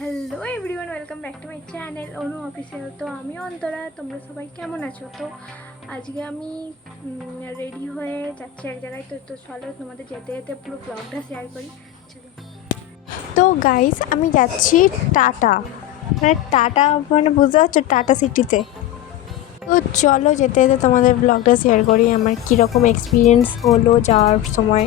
Hello everyone welcome back to my channel Anu official তো আমি অন্তরা, তোমরা সবাই কেমন আছো? তো আজকে আমি রেডি হয়ে যাচ্ছি এক জায়গায়। তো তো চলো তোমাদের যেতে যেতে পুরো ব্লগটা শেয়ার করি। তো গাইস আমি যাচ্ছি টাটা মানে টাটা মানে বুঝতে পারছ টাটা সিটিতে তো চলো যেতে যেতে তোমাদের ব্লগটা শেয়ার করি, আমার কীরকম এক্সপিরিয়েন্স হলো যাওয়ার সময়।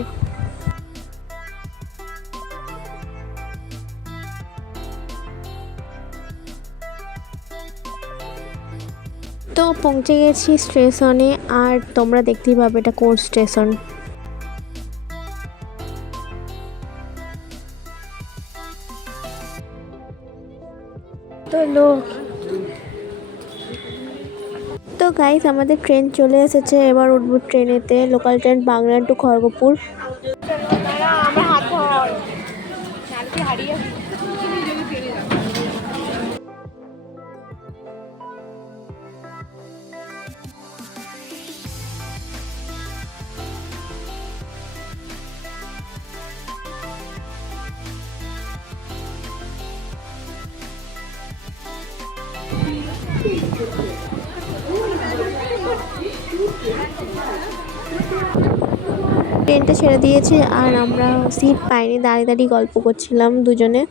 তো পৌঁছে গেছি স্টেশনে আর তোমরা দেখতেই পাবে এটা কোন স্টেশন তো লোক তো গাইস আমাদের ট্রেন চলে এসেছে এবার উঠবো ট্রেনেতে local train Bangla to Kharagpur হারিয়ে ট্রেনটা ছেড়ে দিয়েছে আর আমরা সিট পাইনি, দাঁড়িয়ে দাঁড়িয়ে গল্প করছিলাম দুজনে।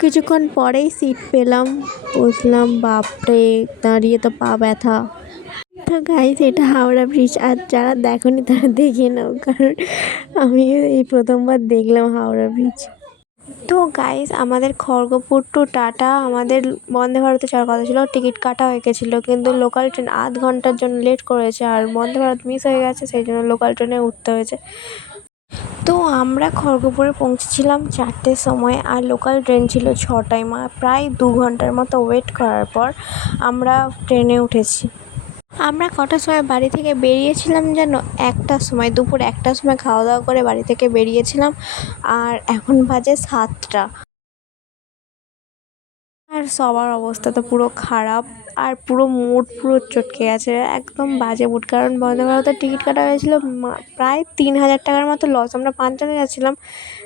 কিছুক্ষণ পরেই সিট পেলাম বুঝলাম বাপরে, দাঁড়িয়ে তো পা ব্যথা। তো গাইস এটা হাওড়া ব্রিজ আর যারা দেখোনি তারা দেখে নাও, কারণ আমি এই প্রথমবার দেখলাম হাওড়া ব্রিজ তো গাইস আমাদের খড়গপুর টু টাটা, আমাদের বন্দে ভারতে যাওয়ার কথা ছিল টিকিট কাটা হয়ে গেছিল, কিন্তু লোকাল ট্রেন আধ ঘণ্টার জন্য লেট করেছে, আর বন্দে ভারত মিস হয়ে গেছে, সেই জন্য লোকাল ট্রেনে উঠতে হয়েছে। তো আমরা খড়গপুরে পৌঁছেছিলাম চারটের সময়, আর লোকাল ট্রেন ছিল ছটায়, মা প্রায় দু ঘণ্টার মতো ওয়েট করার পর আমরা ট্রেনে উঠেছি। আমরা কটার সময় বাড়ি থেকে বেরিয়েছিলাম যেন একটার সময়, দুপুর একটার সময় খাওয়া দাওয়া করে বাড়ি থেকে বেরিয়েছিলাম, আর এখন বাজে সাতটা। আর সবার অবস্থা তো পুরো খারাপ, আর পুরো মুড পুরো চটকে গেছে, একদম বাজে মুড কারণ বন্দে ভারতের টিকিট কাটা হয়েছিল প্রায় তিন হাজার টাকার মতো লস আমরা পাঁচজনে যাচ্ছিলাম,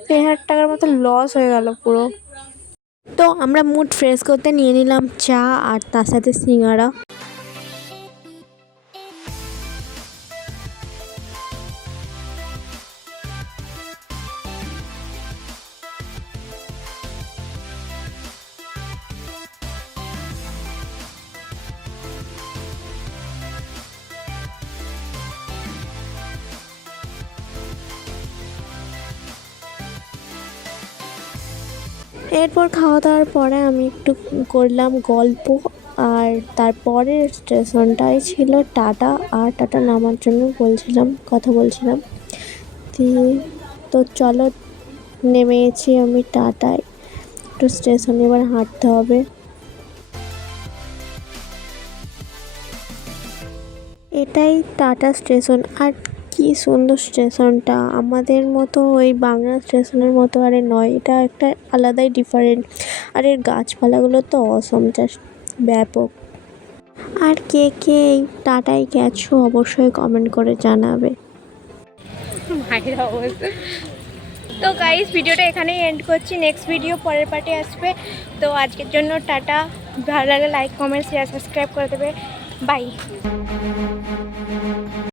তিন হাজার টাকার মতো লস হয়ে গেল পুরো। তো আমরা মুড ফ্রেশ করতে নিয়ে নিলাম চা আর তার সাথে সিঙ্গারা। এরপর খাওয়া দাওয়ার পরে আমি একটু করলাম গল্প, আর তারপরের স্টেশনটাই ছিল টাটা, আর টাটা নামার জন্য বলছিলাম, কথা বলছিলাম। তো চলো নেমেছি আমি টাটায়। একটু স্টেশনে এবার হাঁটতে হবে। এটাই টাটা স্টেশন। আর কি সুন্দর স্টেশনটা। আমাদের মতো ওই বাংলা স্টেশনের মতো আরে নয়, এটা একটা আলাদাই ডিফারেন্ট আর এর গাছপালাগুলো তো অসম জাস্ট ব্যাপক। আর কে কে এই টাটায় গেছো অবশ্যই কমেন্ট করে জানাবে। তো গাইস ভিডিওটা এখানেই এন্ড করছি। নেক্সট ভিডিও পরের পার্টে আসবে। তো আজকের জন্য টাটা। ভালো লাগলে লাইক কমেন্ট শেয়ার সাবস্ক্রাইব করে দেবে। বাই